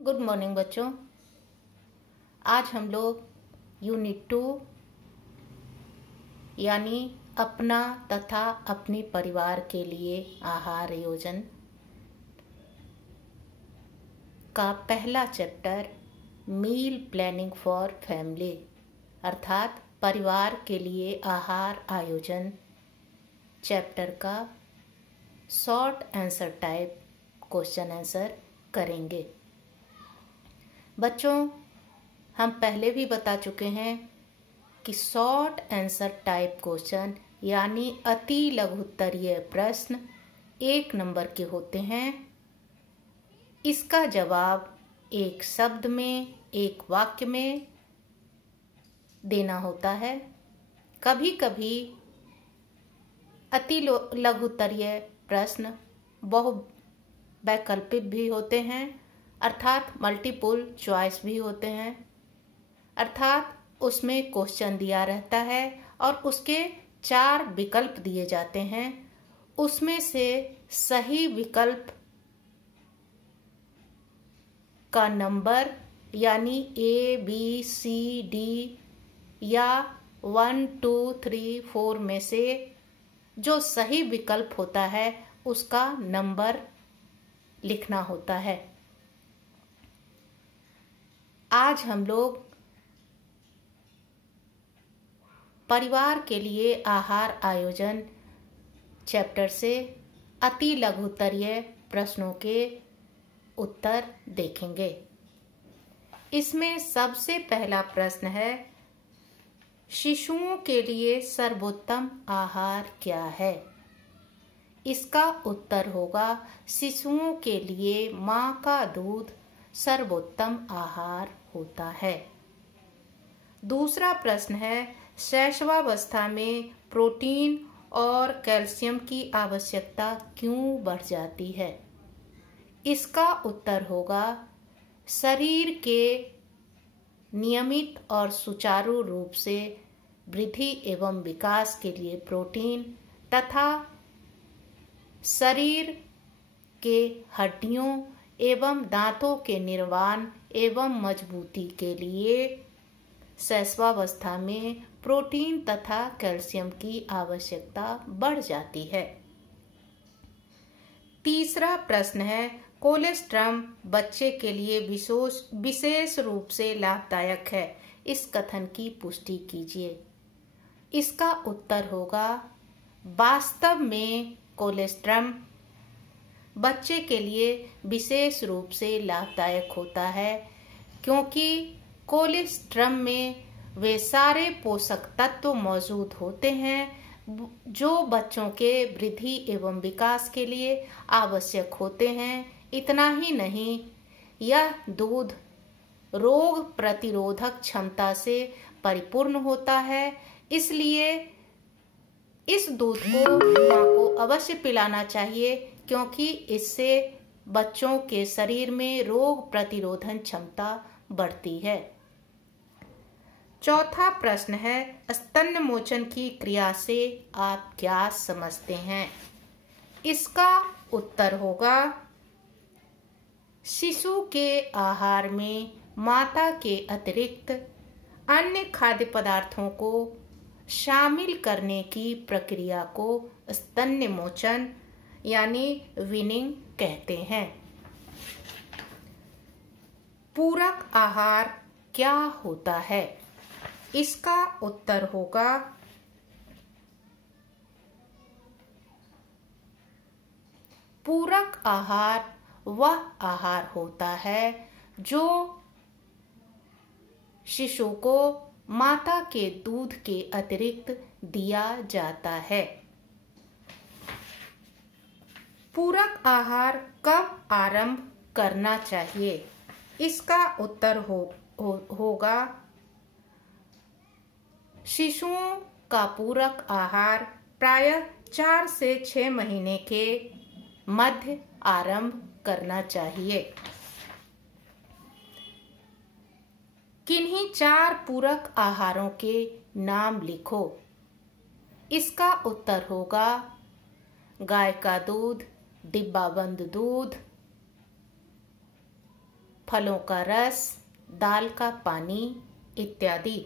Good morning बच्चों। आज हम लोग यूनिट 2 यानी अपना तथा अपने परिवार के लिए आहार योजन का पहला chapter meal planning for family अर्थात परिवार के लिए आहार आयोजन चैप्टर का short answer type question answer करेंगे। बच्चों, हम पहले भी बता चुके हैं कि शॉर्ट आंसर टाइप क्वेश्चन यानी अति लघुत्तरीय प्रश्न 1 नंबर के होते हैं। इसका जवाब एक शब्द में, एक वाक्य में देना होता है। कभी कभी अति लघुत्तरीय प्रश्न बहुवैकल्पिक भी होते हैं अर्थात मल्टीपल चॉइस भी होते हैं। अर्थात उसमें क्वेश्चन दिया रहता है और उसके 4 विकल्प दिए जाते हैं। उसमें से सही विकल्प का नंबर यानी ABCD या 1 2 3 4 में से जो सही विकल्प होता है उसका नंबर लिखना होता है। आज हम लोग परिवार के लिए आहार आयोजन चैप्टर से अति लघुत्तरीय प्रश्नों के उत्तर देखेंगे। इसमें सबसे पहला प्रश्न है, शिशुओं के लिए सर्वोत्तम आहार क्या है? इसका उत्तर होगा शिशुओं के लिए मां का दूध सर्वोत्तम आहार होता है। दूसरा प्रश्न है, शैशवावस्था में प्रोटीन और कैल्शियम की आवश्यकता क्यों बढ़ जाती है? इसका उत्तर होगा शरीर के नियमित और सुचारू रूप से वृद्धि एवं विकास के लिए प्रोटीन तथा शरीर के हड्डियों एवं दांतों के निर्माण एवं मजबूती के लिए शैशवावस्था में प्रोटीन तथा कैल्शियम की आवश्यकता बढ़ जाती है। तीसरा प्रश्न है, कोलेस्ट्रम बच्चे के लिए विशेष रूप से लाभदायक है। इस कथन की पुष्टि कीजिए। इसका उत्तर होगा वास्तव में कोलेस्ट्रम बच्चे के लिए विशेष रूप से लाभदायक होता है क्योंकि कोलेस्ट्रम में वे सारे पोषक तत्व मौजूद होते हैं जो बच्चों के वृद्धि एवं विकास के लिए आवश्यक होते हैं। इतना ही नहीं, यह दूध रोग प्रतिरोधक क्षमता से परिपूर्ण होता है। इसलिए इस दूध को मां को अवश्य पिलाना चाहिए क्योंकि इससे बच्चों के शरीर में रोग प्रतिरोधन क्षमता बढ़ती है। चौथा प्रश्न है, स्तन मोचन की क्रिया से आप क्या समझते हैं? इसका उत्तर होगा शिशु के आहार में माता के अतिरिक्त अन्य खाद्य पदार्थों को शामिल करने की प्रक्रिया को स्तन मोचन यानी वीनिंग कहते हैं। पूरक आहार क्या होता है? इसका उत्तर होगा पूरक आहार वह आहार होता है जो शिशु को माता के दूध के अतिरिक्त दिया जाता है। पूरक आहार कब आरंभ करना चाहिए? इसका उत्तर होगा शिशुओं का पूरक आहार प्रायः 4 से 6 महीने के मध्य आरंभ करना चाहिए। किन्हीं 4 पूरक आहारों के नाम लिखो। इसका उत्तर होगा गाय का दूध, डिब्बाबंद दूध, फलों का रस, दाल का पानी इत्यादि।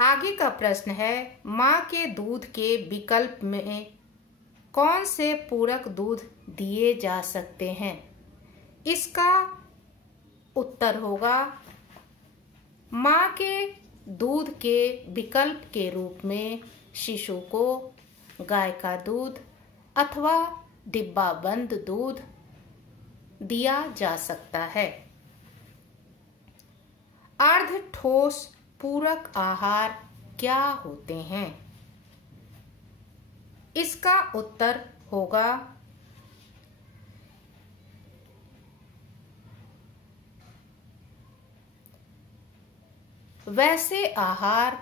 आगे का प्रश्न है, माँ के दूध के विकल्प में कौन से पूरक दूध दिए जा सकते हैं? इसका उत्तर होगा, माँ के दूध के विकल्प के रूप में शिशु को गाय का दूध अथवा डिब्बाबंद दूध दिया जा सकता है। अर्ध ठोस पूरक आहार क्या होते हैं? इसका उत्तर होगा, वैसे आहार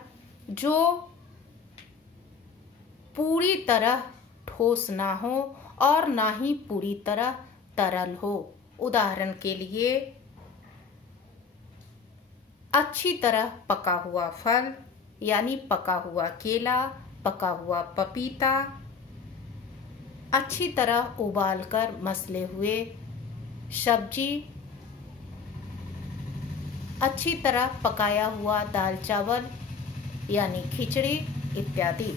जो पूरी तरह ठोस ना हो और ना ही पूरी तरह तरल हो। उदाहरण के लिए, अच्छी तरह पका हुआ फल यानी पका हुआ केला, पका हुआ पपीता, अच्छी तरह उबालकर मसले हुए सब्जी, अच्छी तरह पकाया हुआ दाल चावल यानी खिचड़ी इत्यादि।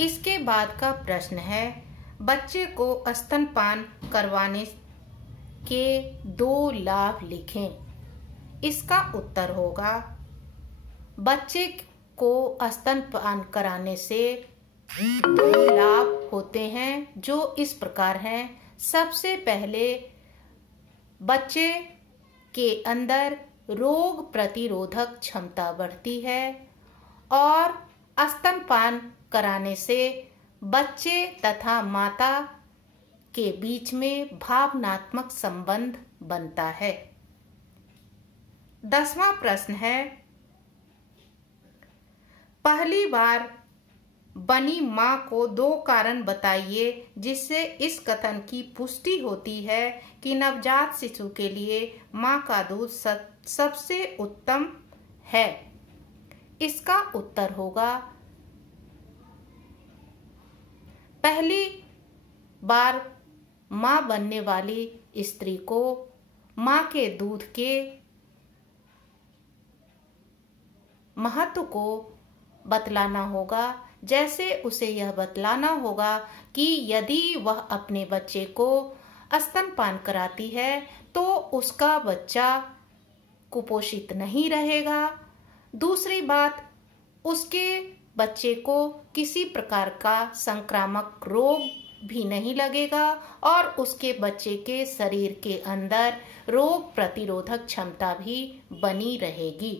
इसके बाद का प्रश्न है, बच्चे को स्तनपान करवाने के 2 लाभ लिखें। इसका उत्तर होगा, बच्चे को स्तनपान कराने से 2 लाभ होते हैं जो इस प्रकार हैं। सबसे पहले, बच्चे के अंदर रोग प्रतिरोधक क्षमता बढ़ती है और स्तनपान कराने से बच्चे तथा माता के बीच में भावनात्मक संबंध बनता है। 10वां प्रश्न है, पहली बार बनी मां को 2 कारण बताइए जिससे इस कथन की पुष्टि होती है कि नवजात शिशु के लिए मां का दूध सबसे उत्तम है। इसका उत्तर होगा, पहली बार मां बनने वाली स्त्री को मां के दूध के महत्व को बतलाना होगा। जैसे उसे यह बतलाना होगा कि यदि वह अपने बच्चे को स्तनपान कराती है तो उसका बच्चा कुपोषित नहीं रहेगा। दूसरी बात, उसके बच्चे को किसी प्रकार का संक्रामक रोग भी नहीं लगेगा और उसके बच्चे के शरीर के अंदर रोग प्रतिरोधक क्षमता भी बनी रहेगी।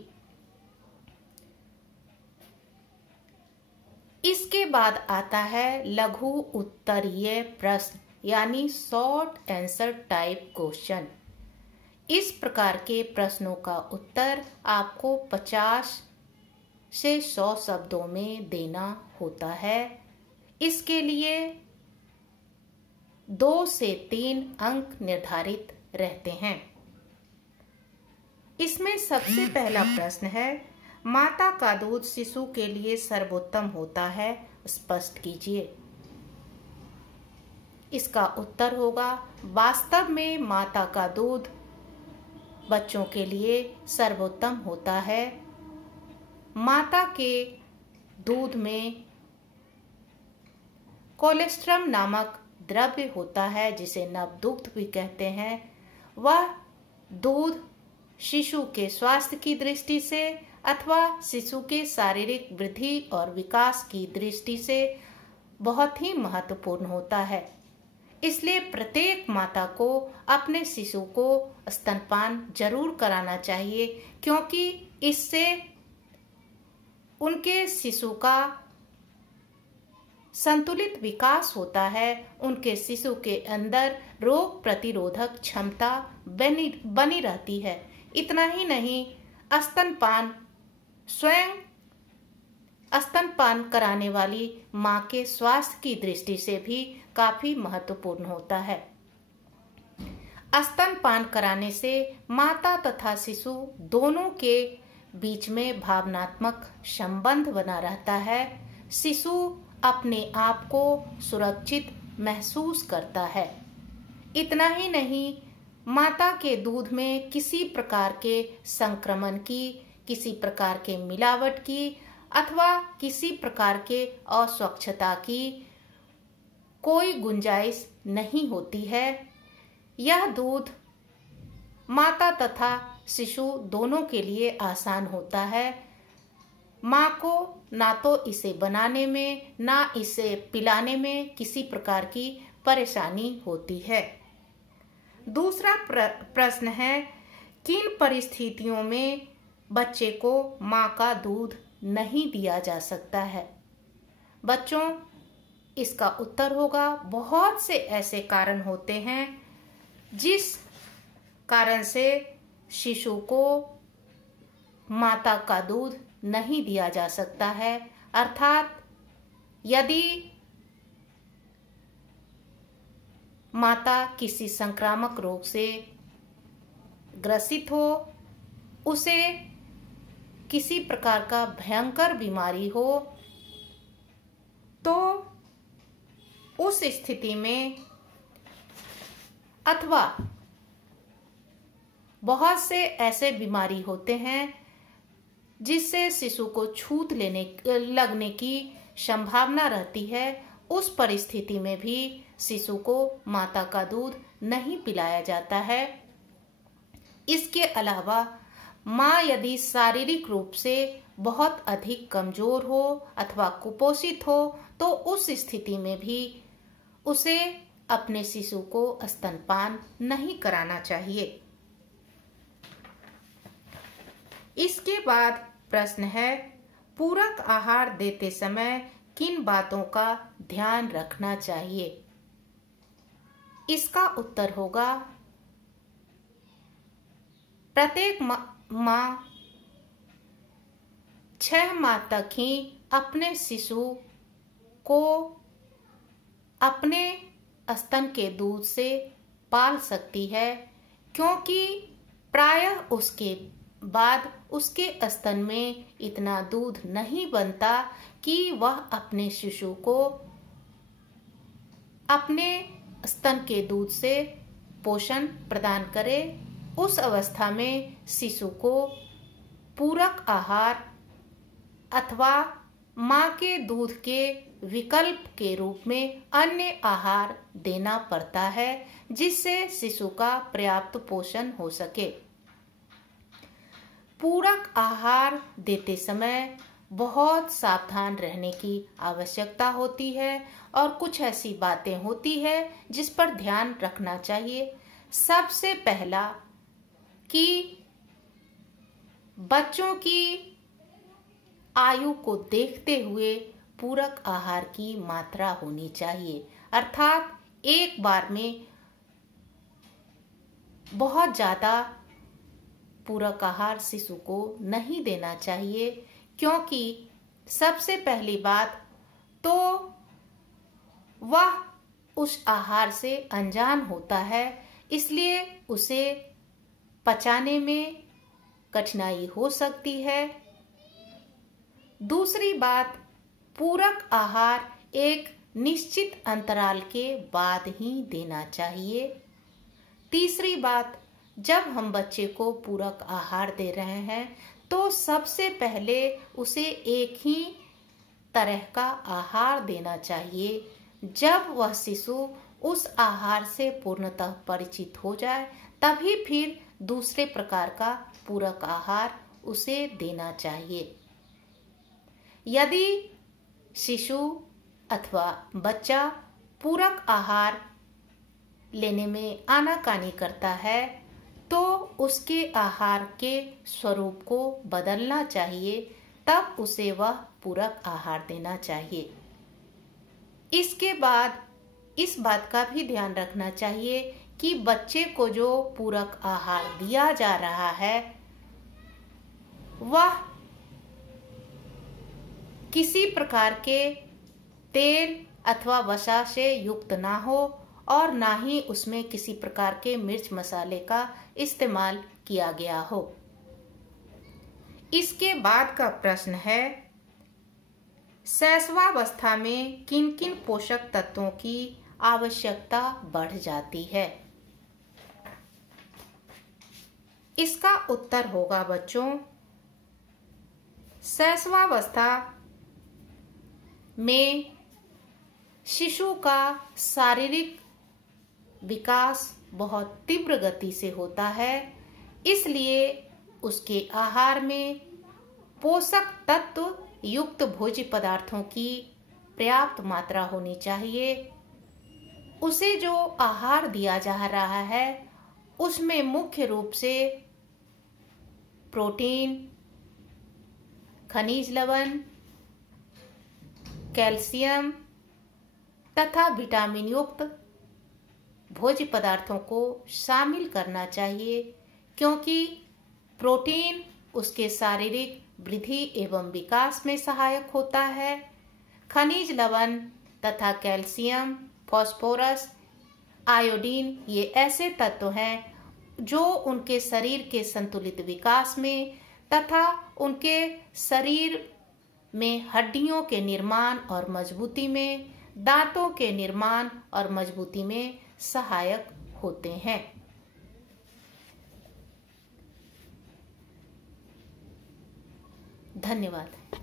इसके बाद आता है लघु उत्तरीय प्रश्न यानी शॉर्ट आंसर टाइप क्वेश्चन। इस प्रकार के प्रश्नों का उत्तर आपको 50 से 100 शब्दों में देना होता है। इसके लिए 2 से 3 अंक निर्धारित रहते हैं। इसमें सबसे पहला प्रश्न है, माता का दूध शिशु के लिए सर्वोत्तम होता है, स्पष्ट कीजिए। इसका उत्तर होगा, वास्तव में माता का दूध बच्चों के लिए सर्वोत्तम होता है। माता के दूध में कोलेस्ट्रम नामक द्रव्य होता है जिसे नवदुग्ध भी कहते हैं। वह दूध शिशु के स्वास्थ्य की दृष्टि से अथवा शिशु के शारीरिक वृद्धि और विकास की दृष्टि से बहुत ही महत्वपूर्ण होता है। इसलिए प्रत्येक माता को अपने शिशु को स्तनपान जरूर कराना चाहिए, क्योंकि इससे उनके शिशु का संतुलित विकास होता है। उनके शिशु के अंदर रोग प्रतिरोधक क्षमता बनी रहती है। इतना ही नहीं, स्तनपान स्वयं स्तनपान कराने वाली मां के स्वास्थ्य की दृष्टि से भी काफी महत्वपूर्ण होता है। स्तनपान कराने से माता तथा शिशु दोनों के बीच में भावनात्मक संबंध बना रहता है। शिशु अपने आप को सुरक्षित महसूस करता है। इतना ही नहीं, माता के दूध में किसी प्रकार के संक्रमण की, किसी प्रकार के मिलावट की अथवा किसी प्रकार के अस्वच्छता की कोई गुंजाइश नहीं होती है। यह दूध माता तथा शिशु दोनों के लिए आसान होता है। माँ को ना तो इसे बनाने में ना इसे पिलाने में किसी प्रकार की परेशानी होती है। दूसरा प्रश्न है, किन परिस्थितियों में बच्चे को माँ का दूध नहीं दिया जा सकता है? बच्चों, इसका उत्तर होगा, बहुत से ऐसे कारण होते हैं जिस कारण से शिशु को माता का दूध नहीं दिया जा सकता है। अर्थात यदि माता किसी संक्रामक रोग से ग्रसित हो, उसे किसी प्रकार का भयंकर बीमारी हो, तो उस स्थिति में अथवा बहुत से ऐसे बीमारी होते हैं जिससे शिशु को छूत लगने की संभावना रहती है, उस परिस्थिति में भी शिशु को माता का दूध नहीं पिलाया जाता है। इसके अलावा माँ यदि शारीरिक रूप से बहुत अधिक कमजोर हो अथवा कुपोषित हो, तो उस स्थिति में भी उसे अपने शिशु को स्तनपान नहीं कराना चाहिए। इसके बाद प्रश्न है, पूरक आहार देते समय किन बातों का ध्यान रखना चाहिए? इसका उत्तर होगा, प्रत्येक माँ 6 माह तक ही अपने शिशु को अपने स्तन के दूध से पाल सकती है, क्योंकि प्रायः उसके बाद उसके स्तन में इतना दूध नहीं बनता कि वह अपने शिशु को अपने स्तन के दूध से पोषण प्रदान करे। उस अवस्था में शिशु को पूरक आहार अथवा माँ के दूध के विकल्प के रूप में अन्य आहार देना पड़ता है, जिससे शिशु का पर्याप्त पोषण हो सके। पूरक आहार देते समय बहुत सावधान रहने की आवश्यकता होती है और कुछ ऐसी बातें होती है जिस पर ध्यान रखना चाहिए। सबसे पहला कि बच्चों की आयु को देखते हुए पूरक आहार की मात्रा होनी चाहिए। अर्थात एक बार में बहुत ज़्यादा पूरक आहार शिशु को नहीं देना चाहिए, क्योंकि सबसे पहली बात तो वह उस आहार से अनजान होता है, इसलिए उसे पचाने में कठिनाई हो सकती है। दूसरी बात, पूरक आहार एक निश्चित अंतराल के बाद ही देना चाहिए। तीसरी बात, जब हम बच्चे को पूरक आहार दे रहे हैं तो सबसे पहले उसे एक ही तरह का आहार देना चाहिए। जब वह शिशु उस आहार से पूर्णतः परिचित हो जाए, तभी फिर दूसरे प्रकार का पूरक आहार उसे देना चाहिए। यदि शिशु अथवा बच्चा पूरक आहार लेने में आनाकानी करता है, तो उसके आहार के स्वरूप को बदलना चाहिए, तब उसे वह पूरक आहार देना चाहिए। इसके बाद इस बात का भी ध्यान रखना चाहिए कि बच्चे को जो पूरक आहार दिया जा रहा है वह किसी प्रकार के तेल अथवा वसा से युक्त ना हो और ना ही उसमें किसी प्रकार के मिर्च मसाले का इस्तेमाल किया गया हो। इसके बाद का प्रश्न है, शैशवावस्था में किन किन पोषक तत्वों की आवश्यकता बढ़ जाती है। इसका उत्तर होगा बच्चों, शैशवावस्था में शिशु का शारीरिक विकास बहुत तीव्र गति से होता है, इसलिए उसके आहार में पोषक तत्व युक्त भोज्य पदार्थों की पर्याप्त मात्रा होनी चाहिए। उसे जो आहार दिया जा रहा है उसमें मुख्य रूप से प्रोटीन, खनिज लवण, कैल्शियम तथा विटामिन युक्त भोज्य पदार्थों को शामिल करना चाहिए, क्योंकि प्रोटीन उसके शारीरिक वृद्धि एवं विकास में सहायक होता है। खनिज लवण तथा कैल्शियम, फास्फोरस, आयोडीन ये ऐसे तत्व हैं जो उनके शरीर के संतुलित विकास में तथा उनके शरीर में हड्डियों के निर्माण और मजबूती में, दांतों के निर्माण और मजबूती में सहायक होते हैं। धन्यवाद।